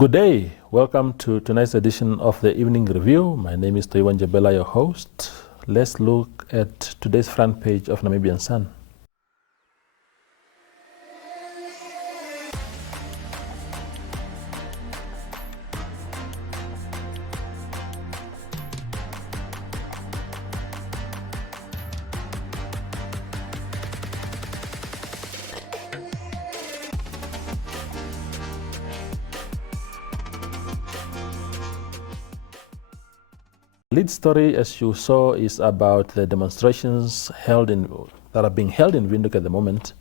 Good day. Welcome to tonight's edition of the Evening Review. My name is Toiwan Jabela, your host. Let's look at today's front page of Namibian Sun. Lead story, as you saw, is about the demonstrations that are being held in Windhoek at the moment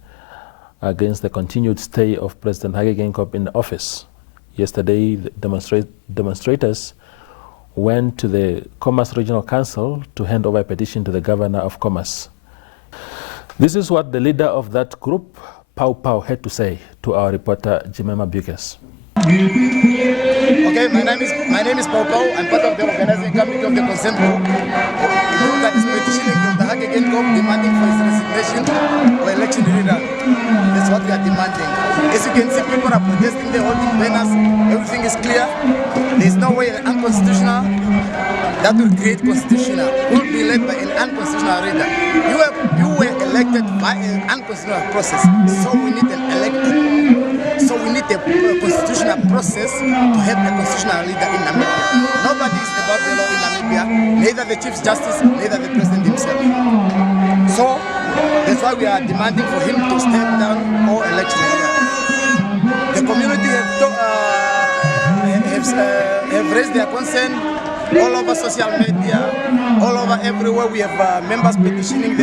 against the continued stay of President Hage Geingob in the office. Yesterday, the demonstrators went to the Commerce Regional Council to hand over a petition to the Governor of Commerce. This is what the leader of that group, Pau Pau, had to say to our reporter Jemima Bukes. Okay, my name is Pau Pau. I'm part of the organizing committee of the consent group that is petitioning Dr. Hage Geingob demanding for his resignation or election rerun. That's what we are demanding. As you can see, people are protesting, they're holding banners, everything is clear. There is no way an unconstitutional that will create constitutional. Will be led by an unconstitutional reader. You were elected by an unconstitutional process, so we need an elected. So we need a constitutional process to have a constitutional leader in Namibia. Nobody is above the law in Namibia, neither the Chief Justice, neither the President himself. So that's why we are demanding for him to step down or election leader. The community have raised their concern all over social media, all over everywhere. We have members petitioning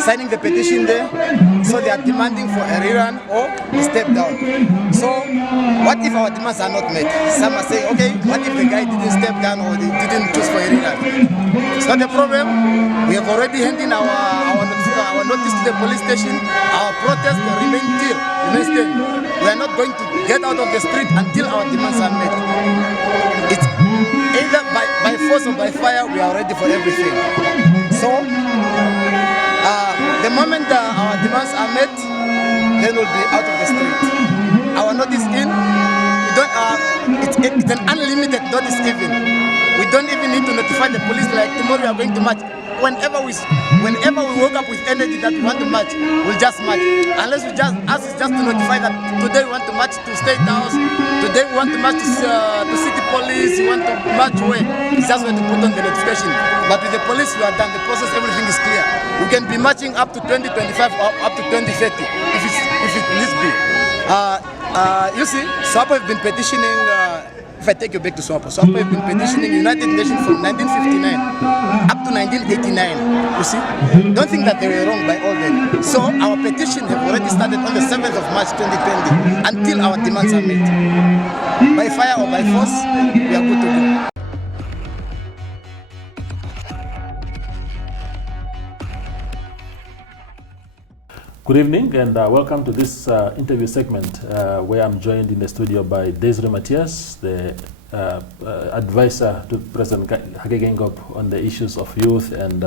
signing the petition there. So they are demanding for a rerun or a step down. So what if our demands are not met? Some are saying, okay, what if the guy didn't step down or they didn't choose for a rerun? It's not a problem. We have already handed our notice to the police station. Our protest remains still. We are not going to get out of the street until our demands are met. It's either by force or by fire. We are ready for everything. So the moment our demands are met, then we'll be out of the street. Our notice in, it's an unlimited notice even. We don't even need to notify the police like tomorrow we are going to march. Whenever we wake up with energy that we want to march, we'll just march. Unless we just ask us just to notify that today we want to march to State House, today we want to march to City Police, we want to march where. It's just going to put on the notification. But with the police, we are done. The process, everything is clear. We can be marching up to 2025 or up to 2030 if it needs be. You see, SWAPO have been petitioning. If I take you back to SWAPO have been petitioning United Nations from 1959 up to 1989. You see, don't think that they were wrong by all that. So our petition have already started on the 7th of March 2020 until our demands are met. By fire or by force, we are good to go. Good evening and welcome to this interview segment where I'm joined in the studio by Daisry Mathias, the advisor to President Hage Geingob on the issues of youth and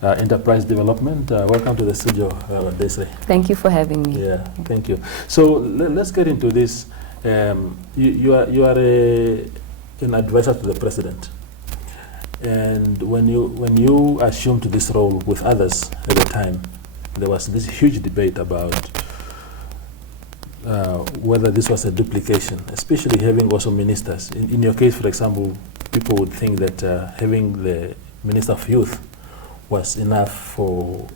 enterprise development. Welcome to the studio, Daisry. Thank you for having me. Yeah, thank you. So let's get into this. You are an advisor to the President. And when you assumed this role with others at the time, there was this huge debate about whether this was a duplication, especially having also ministers. In your case, for example, people would think that having the Minister of Youth was enough to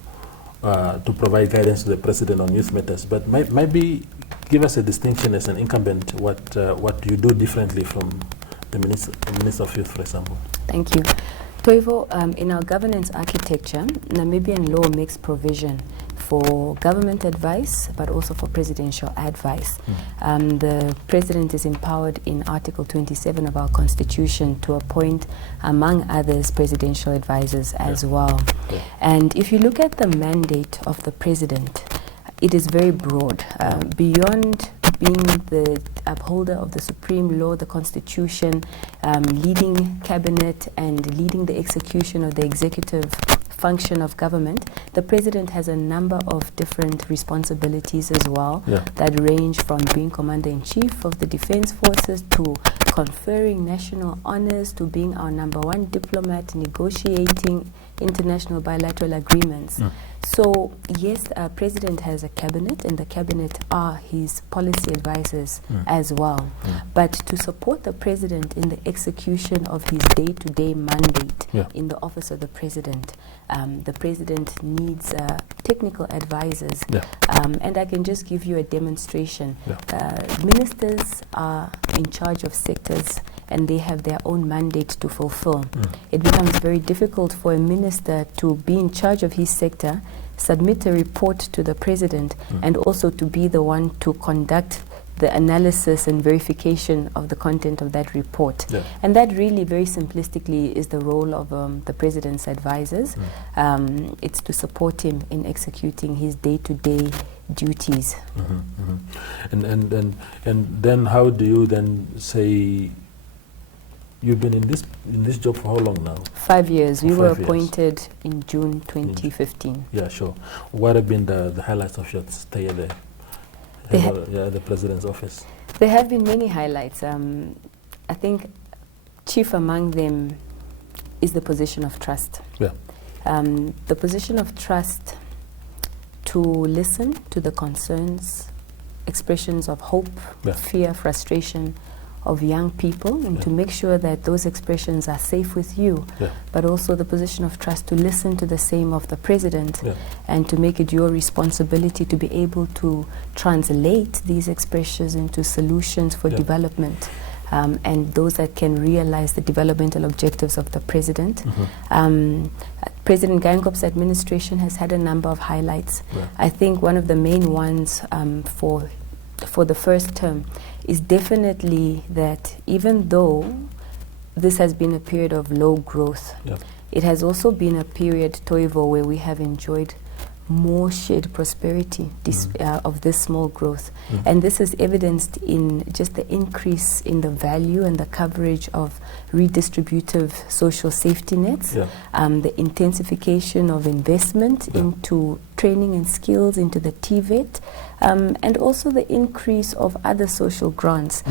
provide guidance to the President on youth matters. But maybe give us a distinction as an incumbent, what you do differently from the Minister of Youth, for example. Thank you. Toivo, in our governance architecture, Namibian law makes provision for government advice, but also for presidential advice. The President is empowered in Article 27 of our Constitution to appoint, among others, presidential advisors as well. Yeah. And if you look at the mandate of the President, it is very broad. Beyond being the upholder of the supreme law, the Constitution, leading cabinet and leading the execution of the executive function of government, the president has a number of different responsibilities as well that range from being commander-in-chief of the defense forces to conferring national honors to being our #1 diplomat, negotiating international bilateral agreements. So yes, our president has a cabinet, and the cabinet are his policy advisors as well. But to support the president in the execution of his day-to-day mandate in the office of the president needs technical advisors. And I can just give you a demonstration. Ministers are in charge of sectors, and they have their own mandate to fulfill. It becomes very difficult for a minister to be in charge of his sector, submit a report to the president, and also to be the one to conduct the analysis and verification of the content of that report. And that really, very simplistically, is the role of the president's advisors. It's to support him in executing his day-to-day duties. And then how do you then say, you've been in this job for how long now? 5 years. We were appointed in June 2015. Yeah, sure. What have been the highlights of your stay there? The president's office? There have been many highlights. I think chief among them is the position of trust. The position of trust to listen to the concerns, expressions of hope, fear, frustration of young people, and to make sure that those expressions are safe with you, but also the position of trust to listen to the same of the president and to make it your responsibility to be able to translate these expressions into solutions for development, and those that can realize the developmental objectives of the president. President Geingobb's administration has had a number of highlights. I think one of the main ones for the first term is definitely that even though this has been a period of low growth, it has also been a period, Toivo, where we have enjoyed more shared prosperity of this small growth. And this is evidenced in just the increase in the value and the coverage of redistributive social safety nets, the intensification of investment into training and skills, into the TVET, and also the increase of other social grants.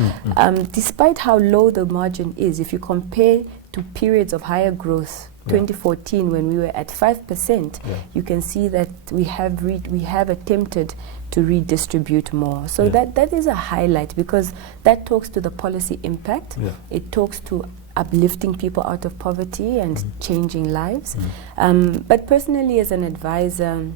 Despite how low the margin is, if you compare to periods of higher growth, 2014 when we were at 5%, you can see that we have attempted to redistribute more. So that is a highlight, because that talks to the policy impact. It talks to uplifting people out of poverty and changing lives. But personally, as an advisor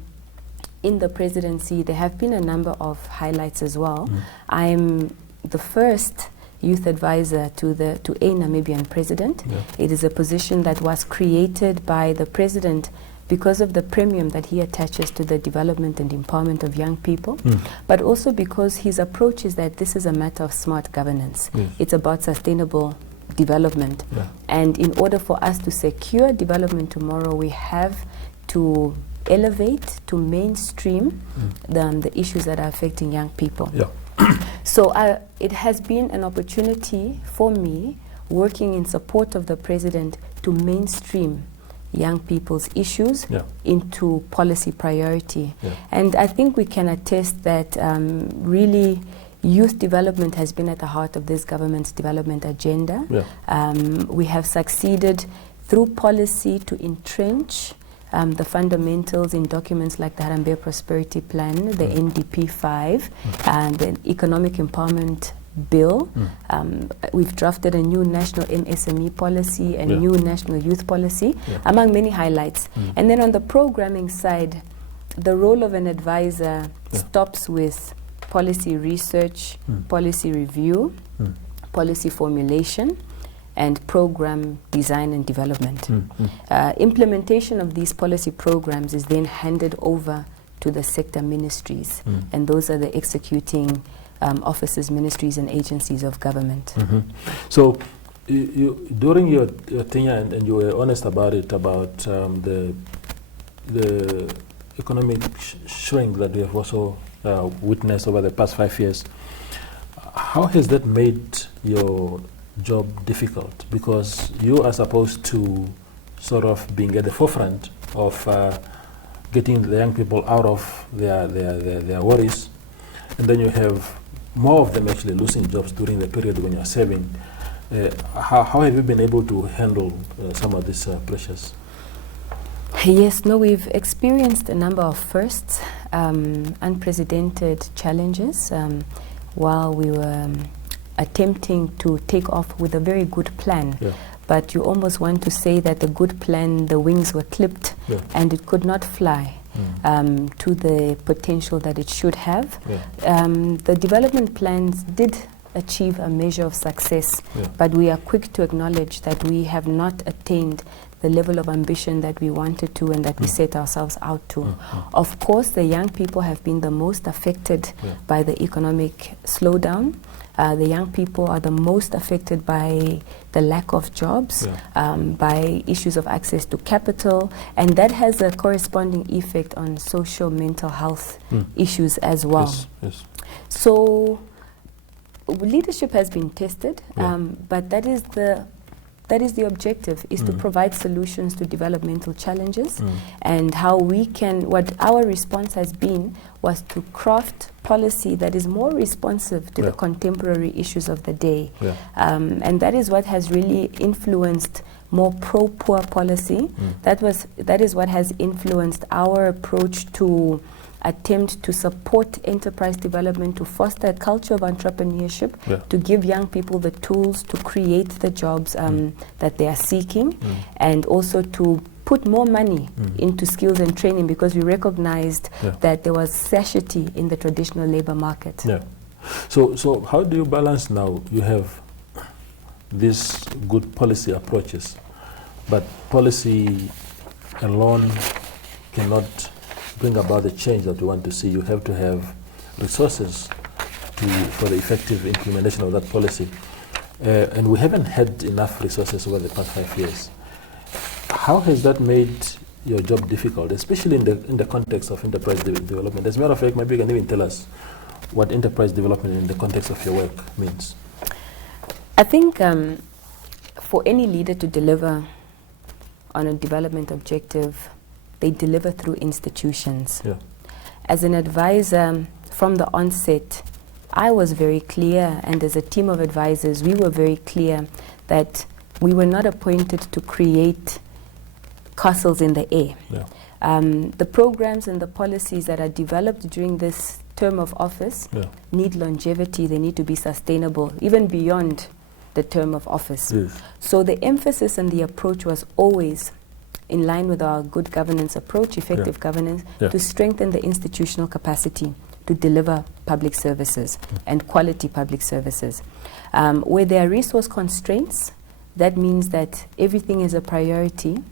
in the presidency, there have been a number of highlights as well. I'm the first youth advisor to a Namibian president. It is a position that was created by the president because of the premium that he attaches to the development and empowerment of young people, but also because his approach is that this is a matter of smart governance. It's about sustainable development. And in order for us to secure development tomorrow, we have to elevate, to mainstream the issues that are affecting young people. So it has been an opportunity for me, working in support of the president, to mainstream young people's issues into policy priority. And I think we can attest that really youth development has been at the heart of this government's development agenda. We have succeeded through policy to entrench the fundamentals in documents like the Harambee Prosperity Plan, the NDP-5, and the Economic Empowerment Bill. We've drafted a new national MSME policy and new national youth policy, among many highlights. And then on the programming side, the role of an advisor stops with policy research, policy review, policy formulation, and program design and development. Implementation of these policy programs is then handed over to the sector ministries, and those are the executing offices, ministries, and agencies of government. So, during your tenure, and you were honest about it, about the economic shrink that we have also witnessed over the past 5 years, how has that made your job difficult? Because you are supposed to sort of being at the forefront of getting the young people out of their worries, and then you have more of them actually losing jobs during the period when you're serving. How have you been able to handle some of these pressures? Yes, no, we've experienced a number of firsts, unprecedented challenges while we were attempting to take off with a very good plan. Yeah. But you almost want to say that the good plan, the wings were clipped, Yeah. and it could not fly to the potential that it should have. Yeah. The development plans did achieve a measure of success, Yeah. but we are quick to acknowledge that we have not attained the level of ambition that we wanted to and that we set ourselves out to. Of course, the young people have been the most affected by the economic slowdown. The young people are the most affected by the lack of jobs, by issues of access to capital, and that has a corresponding effect on social mental health issues as well. Yes, yes. So leadership has been tested, but that is the objective, is to provide solutions to developmental challenges. And how we can, what our response has been was to craft policy that is more responsive to the contemporary issues of the day. And that is what has really influenced more pro-poor policy. That is what has influenced our approach to attempt to support enterprise development, to foster a culture of entrepreneurship, to give young people the tools to create the jobs that they are seeking, and also to put more money into skills and training, because we recognized that there was scarcity in the traditional labor market. Yeah. So how do you balance now? You have these good policy approaches, but policy alone cannot bring about the change that we want to see. You have to have resources for the effective implementation of that policy. And we haven't had enough resources over the past 5 years. How has that made your job difficult, especially in the context of enterprise development? As a matter of fact, maybe you can even tell us what enterprise development in the context of your work means. I think for any leader to deliver on a development objective, they deliver through institutions. As an advisor, from the onset, I was very clear, and as a team of advisors, we were very clear that we were not appointed to create castles in the air. The programs and the policies that are developed during this term of office need longevity. They need to be sustainable, even beyond the term of office. So the emphasis and the approach was always in line with our good governance approach, effective governance, to strengthen the institutional capacity to deliver public services and quality public services. Where there are resource constraints, that means that everything is a priority,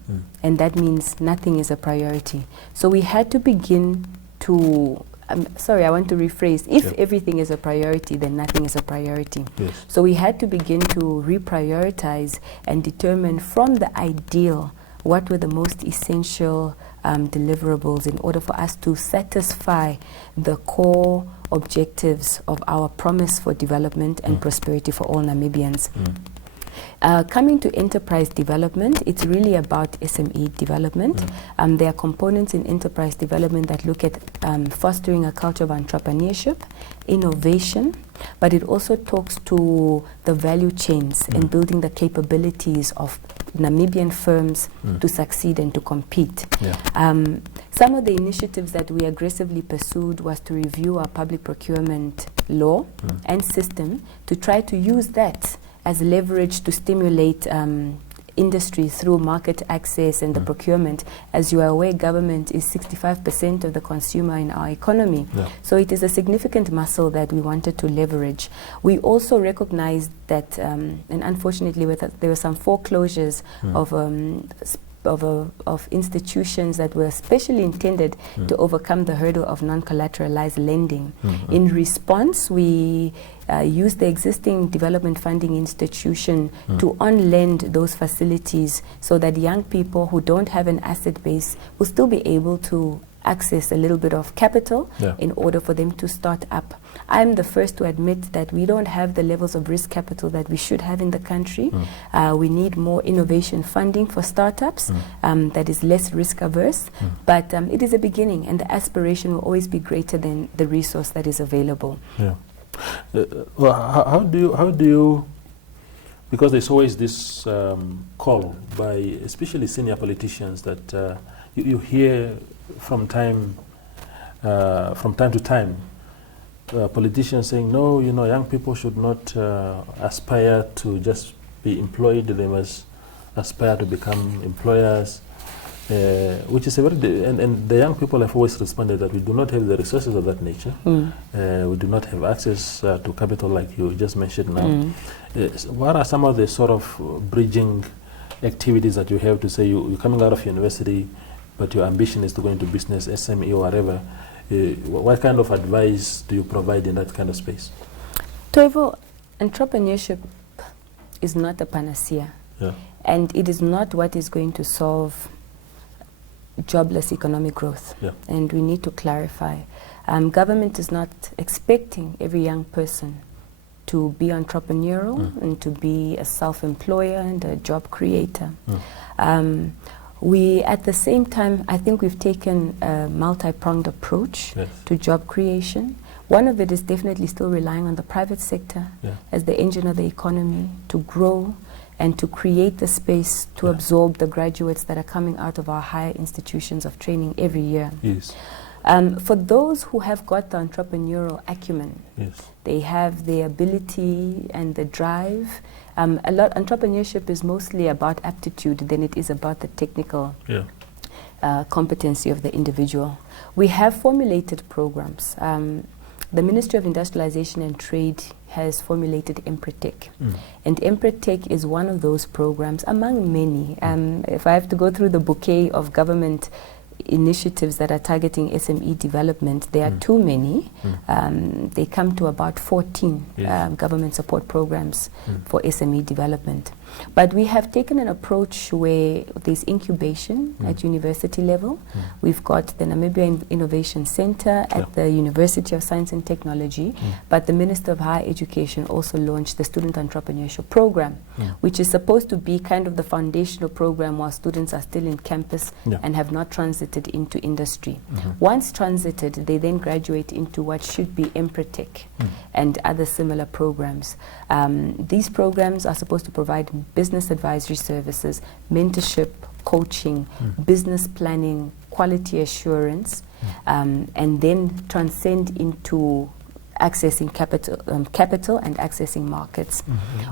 and that means nothing is a priority. So we had to begin to, I want to rephrase, if everything is a priority, then nothing is a priority. So we had to begin to reprioritize and determine from the ideal what were the most essential deliverables in order for us to satisfy the core objectives of our promise for development and prosperity for all Namibians. Coming to enterprise development, it's really about SME development. There are components in enterprise development that look at fostering a culture of entrepreneurship, innovation, but it also talks to the value chains and building the capabilities of Namibian firms to succeed and to compete. Some of the initiatives that we aggressively pursued was to review our public procurement law and system to try to use that as leverage to stimulate industry through market access and the procurement. As you are aware, government is 65% of the consumer in our economy. So it is a significant muscle that we wanted to leverage. We also recognized that, and unfortunately there were some foreclosures of institutions that were specially intended to overcome the hurdle of non-collateralized lending. In response, we used the existing development funding institution to on-lend those facilities so that young people who don't have an asset base will still be able to access a little bit of capital in order for them to start up. I'm the first to admit that we don't have the levels of risk capital that we should have in the country. We need more innovation funding for startups that is less risk averse, but it is a beginning, and the aspiration will always be greater than the resource that is available. Well, how do you, because there's always this call by especially senior politicians that you hear from time to time, politicians saying, no, you know, young people should not aspire to just be employed, they must aspire to become employers, which is a very, and the young people have always responded that we do not have the resources of that nature. We do not have access to capital like you just mentioned now. What are some of the sort of bridging activities that you have to say you're coming out of university, but your ambition is to go into business, SME or whatever? What kind of advice do you provide in that kind of space? Toivo, entrepreneurship is not a panacea. And it is not what is going to solve jobless economic growth. And we need to clarify. Government is not expecting every young person to be entrepreneurial and to be a self-employer and a job creator. We, at the same time, I think we've taken a multi-pronged approach to job creation. One of it is definitely still relying on the private sector as the engine of the economy to grow and to create the space to absorb the graduates that are coming out of our higher institutions of training every year. For those who have got the entrepreneurial acumen, they have the ability and the drive. Entrepreneurship is mostly about aptitude than it is about the technical competency of the individual. We have formulated programs. The Ministry of Industrialization and Trade has formulated Empretech. And Empretech is one of those programs among many. If I have to go through the bouquet of government initiatives that are targeting SME development, there are too many. They come to about 14 government support programs for SME development. But we have taken an approach where there's incubation at university level. We've got the Namibia Innovation Center at the University of Science and Technology, but the Minister of Higher Education also launched the Student Entrepreneurship Program, which is supposed to be kind of the foundational program while students are still in campus and have not transited into industry. Once transited, they then graduate into what should be Empretech and other similar programs. These programs are supposed to provide business advisory services, mentorship, coaching, business planning, quality assurance, and then transcend into accessing capital and accessing markets.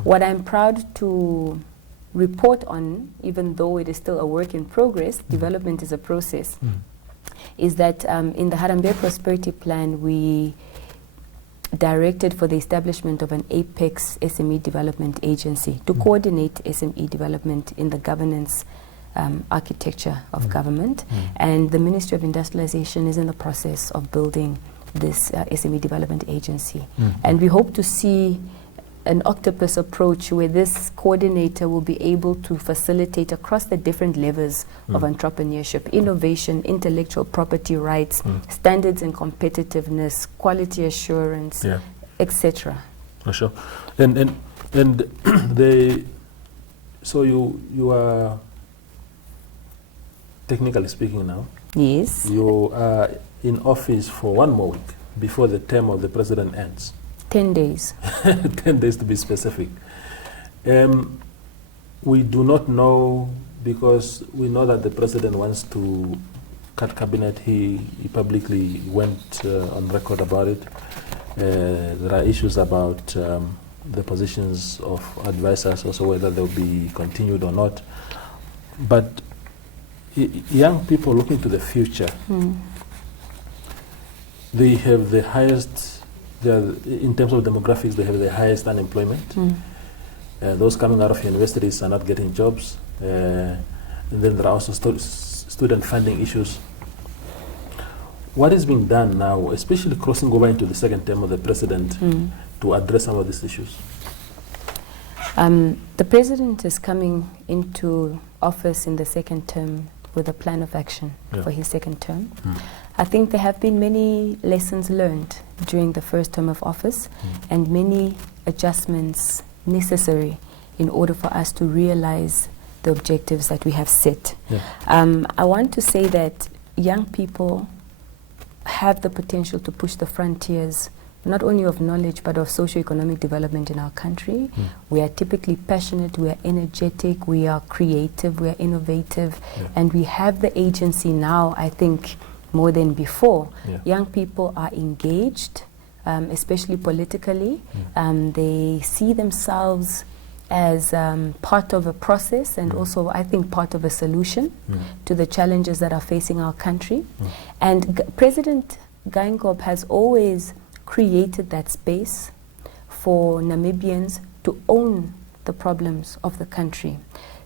What I'm proud to report on, even though it is still a work in progress, development is a process, is that in the Harambee Prosperity Plan, we directed for the establishment of an Apex SME Development Agency to coordinate SME development in the governance architecture of government. And the Ministry of Industrialization is in the process of building this SME Development Agency. And we hope to see an octopus approach where this coordinator will be able to facilitate across the different levels of entrepreneurship, innovation, intellectual property rights, standards and competitiveness, quality assurance, etc. Sure. And so you are, technically speaking now, you are in office for 1 more week before the term of the president ends. 10 days. 10 days to be specific. We do not know, because we know that the president wants to cut cabinet. He publicly went on record about it. There are issues about the positions of advisors, also whether they'll be continued or not. But young people looking to the future, they have the highest, in terms of demographics, they have the highest unemployment. Those coming out of universities are not getting jobs. And then there are also student funding issues. What is being done now, especially crossing over into the second term of the president, to address some of these issues? The president is coming into office in the second term with a plan of action for his second term. I think there have been many lessons learned during the first term of office and many adjustments necessary in order for us to realize the objectives that we have set. Yeah. I want to say that young people have the potential to push the frontiers not only of knowledge but of socio-economic development in our country. We are typically passionate, we are energetic, we are creative, we are innovative, and we have the agency now, I think, more than before. Young people are engaged, especially politically. They see themselves as part of a process and also, I think, part of a solution to the challenges that are facing our country. And President Geingob has always created that space for Namibians to own the problems of the country.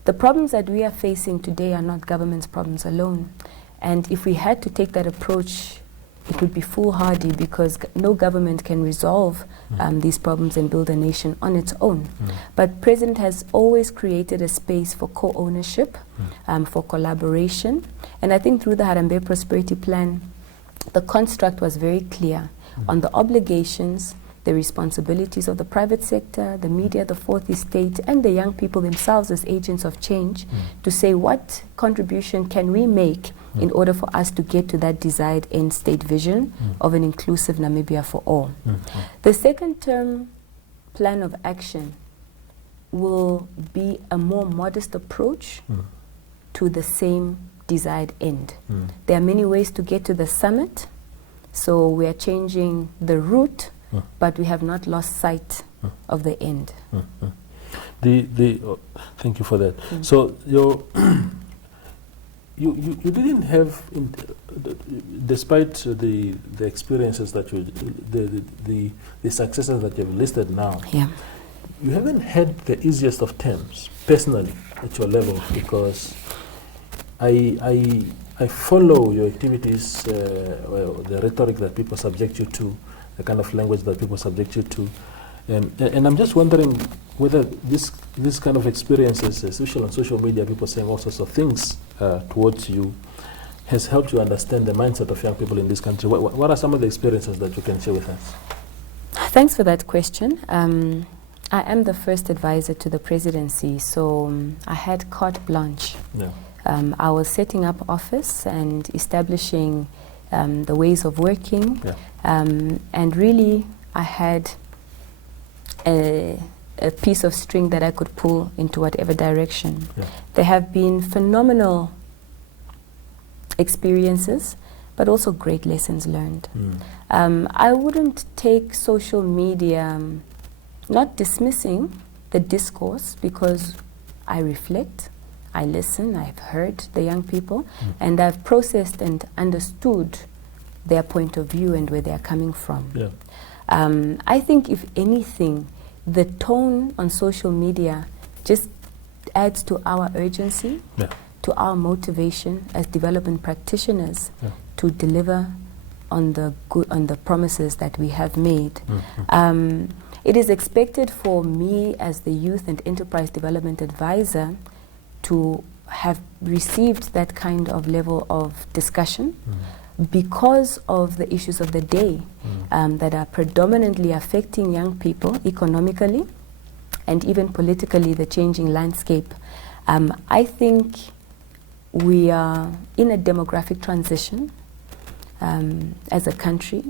The problems that we are facing today are not government's problems alone. And if we had to take that approach, it would be foolhardy because no government can resolve these problems and build a nation on its own. But President has always created a space for co-ownership, for collaboration. And I think through the Harambee Prosperity Plan, the construct was very clear on the obligations, the responsibilities of the private sector, the media, the fourth estate, and the young people themselves as agents of change to say what contribution can we make in order for us to get to that desired end state vision of an inclusive Namibia for all. The second term plan of action will be a more modest approach to the same desired end. There are many ways to get to the summit, so we are changing the route, but we have not lost sight of the end. Thank you for that. So you didn't have, despite the experiences that the successes that you've listed now, you haven't had the easiest of terms personally at your level, because I follow your activities, the rhetoric that people subject you to, the kind of language that people subject you to, and I'm just wondering whether this kind of experiences, on social media, people saying all sorts of things towards you, has helped you understand the mindset of young people in this country. What are some of the experiences that you can share with us? Thanks for that question. I am the first advisor to the presidency, so I had carte blanche. I was setting up office and establishing the ways of working, and really I had a piece of string that I could pull into whatever direction. There have been phenomenal experiences, but also great lessons learned. I wouldn't take social media, not dismissing the discourse, because I reflect, I listen, I've heard the young people, and I've processed and understood their point of view and where they're coming from. I think, if anything, the tone on social media just adds to our urgency, to our motivation as development practitioners to deliver on the promises that we have made. It is expected for me as the Youth and Enterprise Development Advisor to have received that kind of level of discussion because of the issues of the day that are predominantly affecting young people economically and even politically, the changing landscape. I think we are in a demographic transition as a country,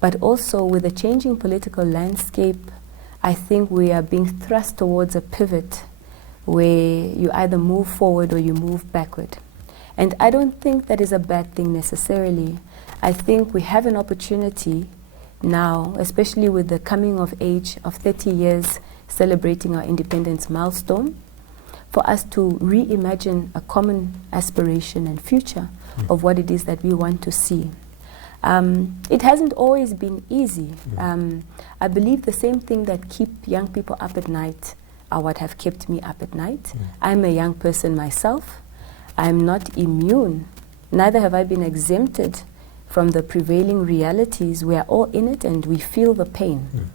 but also with the changing political landscape, I think we are being thrust towards a pivot where you either move forward or you move backward. And I don't think that is a bad thing necessarily. I think we have an opportunity now, especially with the coming of age of 30 years celebrating our independence milestone, for us to reimagine a common aspiration and future of what it is that we want to see. It hasn't always been easy. I believe the same thing that keep young people up at night are what have kept me up at night. I'm a young person myself. I'm not immune. Neither have I been exempted from the prevailing realities. We are all in it and we feel the pain.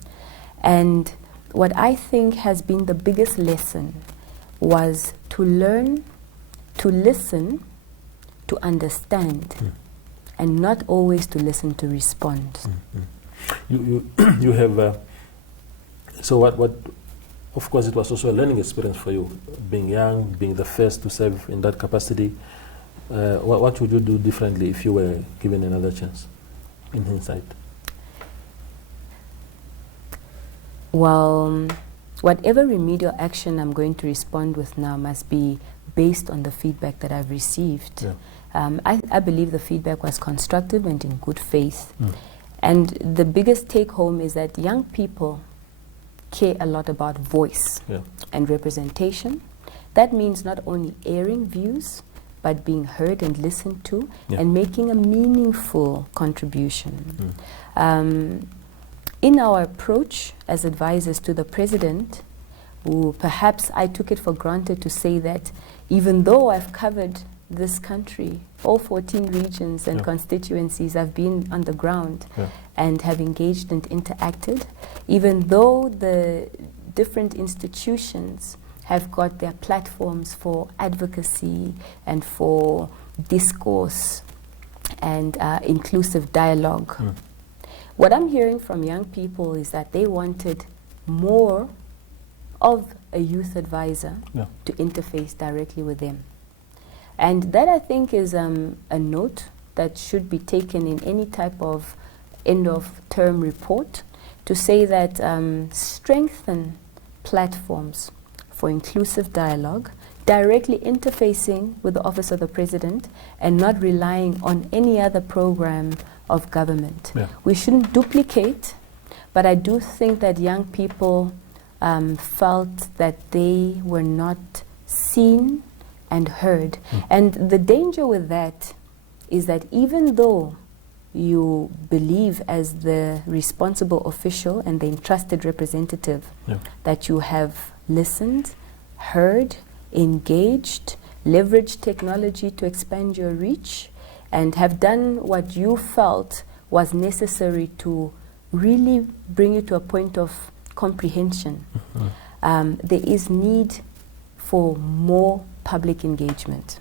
And what I think has been the biggest lesson was to learn, to listen, to understand, and not always to listen to respond. You have, so what, of course it was also a learning experience for you, being young, being the first to serve in that capacity. What would you do differently if you were given another chance, in hindsight? Well, whatever remedial action I'm going to respond with now must be based on the feedback that I've received. Yeah. I believe the feedback was constructive and in good faith. And the biggest take home is that young people care a lot about voice and representation. That means not only airing views, but being heard and listened to and making a meaningful contribution. In our approach as advisors to the president, perhaps I took it for granted to say that even though I've covered this country, all 14 regions and constituencies, I've been on the ground and have engaged and interacted, even though the different institutions have got their platforms for advocacy and for discourse and inclusive dialogue. What I'm hearing from young people is that they wanted more of a youth advisor to interface directly with them. And that, I think, is a note that should be taken in any type of end-of-term report to say that strengthen platforms for inclusive dialogue, directly interfacing with the Office of the President and not relying on any other program of government. We shouldn't duplicate, but I do think that young people felt that they were not seen and heard. And the danger with that is that even though you believe as the responsible official and the entrusted representative that you have listened, heard, engaged, leveraged technology to expand your reach, and have done what you felt was necessary to really bring you to a point of comprehension, there is need for more public engagement.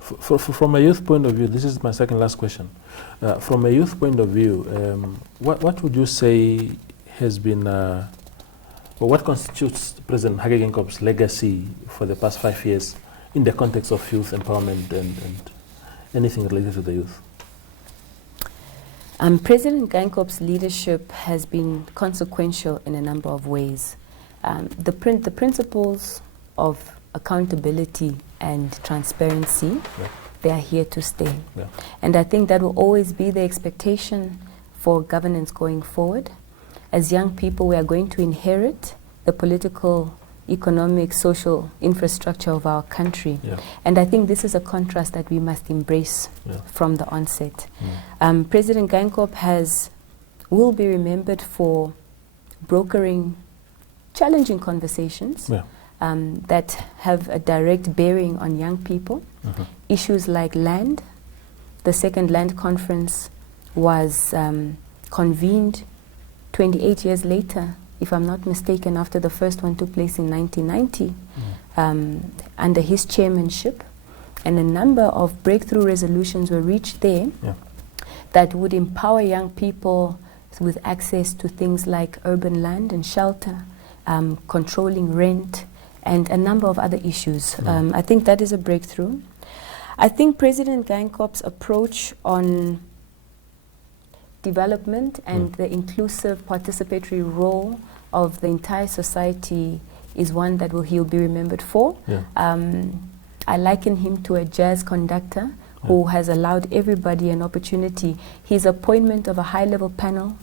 From a youth point of view, this is my second last question. From a youth point of view, what would you say has been, what constitutes President Hage Geingobr's legacy for the past 5 years in the context of youth empowerment and anything related to the youth? President Geingobr's leadership has been consequential in a number of ways. The principles of accountability and transparency, they are here to stay. And I think that will always be the expectation for governance going forward. As young people, we are going to inherit the political, economic, social infrastructure of our country. And I think this is a contrast that we must embrace from the onset. President Geingob will be remembered for brokering challenging conversations that have a direct bearing on young people. Issues like land. The second land conference was convened 28 years later, if I'm not mistaken, after the first one took place in 1990, under his chairmanship. And a number of breakthrough resolutions were reached there that would empower young people with access to things like urban land and shelter, controlling rent, and a number of other issues. I think that is a breakthrough. I think President Geingobr's approach on development and the inclusive participatory role of the entire society is one that he'll be remembered for. I liken him to a jazz conductor who has allowed everybody an opportunity. His appointment of a high-level panel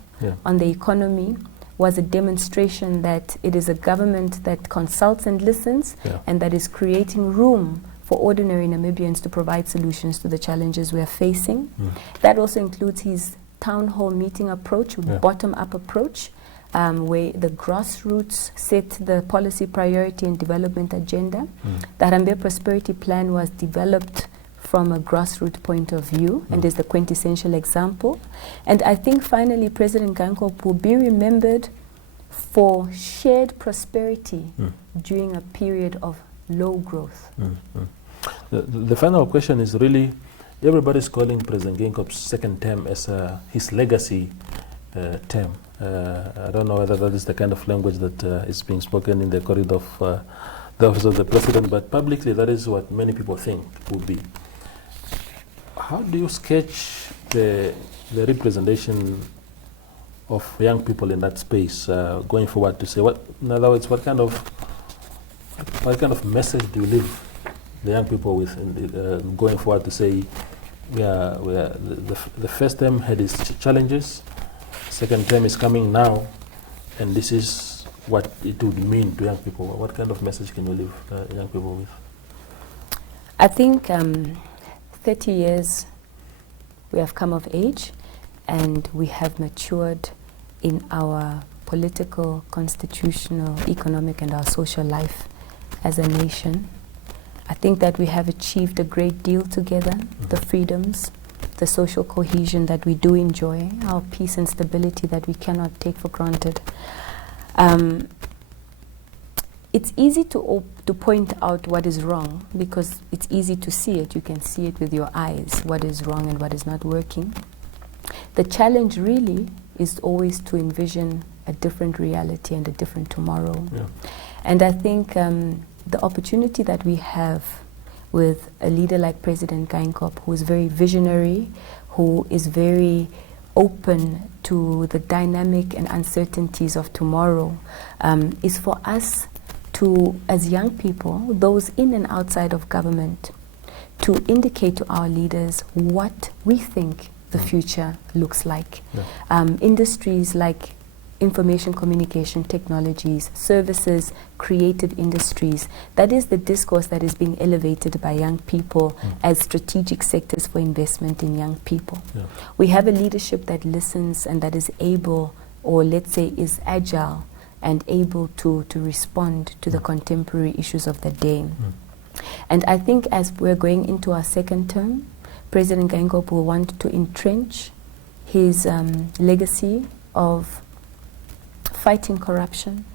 on the economy was a demonstration that it is a government that consults and listens and that is creating room for ordinary Namibians to provide solutions to the challenges we are facing. That also includes his town hall meeting approach, bottom-up approach, where the grassroots set the policy priority and development agenda. The Harambee Prosperity Plan was developed from a grassroots point of view and is the quintessential example. And I think finally President Geingob will be remembered for shared prosperity during a period of low growth. The final question is really, everybody's calling President Geinkop's second term as his legacy term. I don't know whether that is the kind of language that is being spoken in the corridor of the office of the president, but publicly that is what many people think would be. How do you sketch the representation of young people in that space going forward to say, in other words, what kind of message do you leave the young people with going forward to say, the first term had its challenges, second term is coming now, and this is what it would mean to young people? What kind of message can you leave young people with? I think 30 years we have come of age and we have matured in our political, constitutional, economic and our social life as a nation. I think that we have achieved a great deal together, the freedoms, the social cohesion that we do enjoy, our peace and stability that we cannot take for granted. It's easy to point out what is wrong because it's easy to see it. You can see it with your eyes, what is wrong and what is not working. The challenge really is always to envision a different reality and a different tomorrow. Yeah. And I think the opportunity that we have with a leader like President Geinkop, who is very visionary, who is very open to the dynamic and uncertainties of tomorrow, is for us to, as young people, those in and outside of government, to indicate to our leaders what we think the future looks like. Yeah. Industries like information communication technologies, services, creative industries, that is the discourse that is being elevated by young people as strategic sectors for investment in young people. Yeah. We have a leadership that listens and that is able, or let's say is agile and able to respond to the contemporary issues of the day. And I think as we're going into our second term, President Geinkop will want to entrench his legacy of fighting corruption,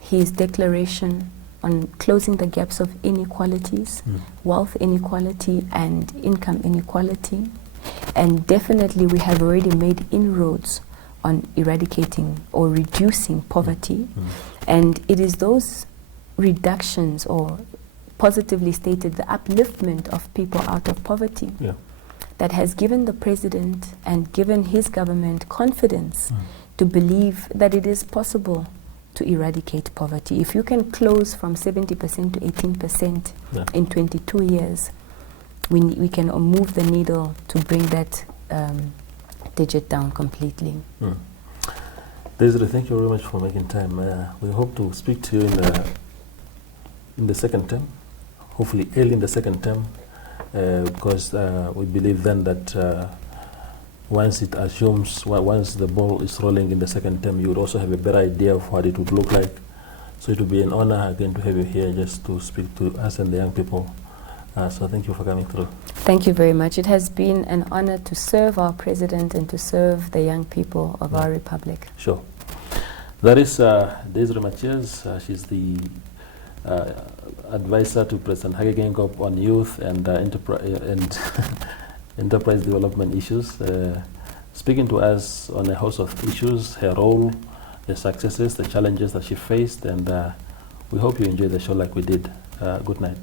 his declaration on closing the gaps of inequalities, wealth inequality and income inequality. And definitely we have already made inroads on eradicating or reducing poverty. And it is those reductions, or positively stated, the upliftment of people out of poverty, that has given the president and given his government confidence to believe that it is possible to eradicate poverty. If you can close from 70% to 18% in 22 years, we can move the needle to bring that digit down completely. Daisry, thank you very much for making time. We hope to speak to you in the second term, hopefully early in the second term, because we believe then that once it assumes, once the ball is rolling in the second term, you would also have a better idea of what it would look like. So it would be an honor again to have you here just to speak to us and the young people. So thank you for coming through. Thank you very much. It has been an honor to serve our president and to serve the young people of our republic. Sure. That is Daisry Mathias. She's the advisor to President Hage Geinkop on youth and enterprise development issues, speaking to us on a host of issues, her role, the successes, the challenges that she faced, and we hope you enjoy the show like we did. Good night.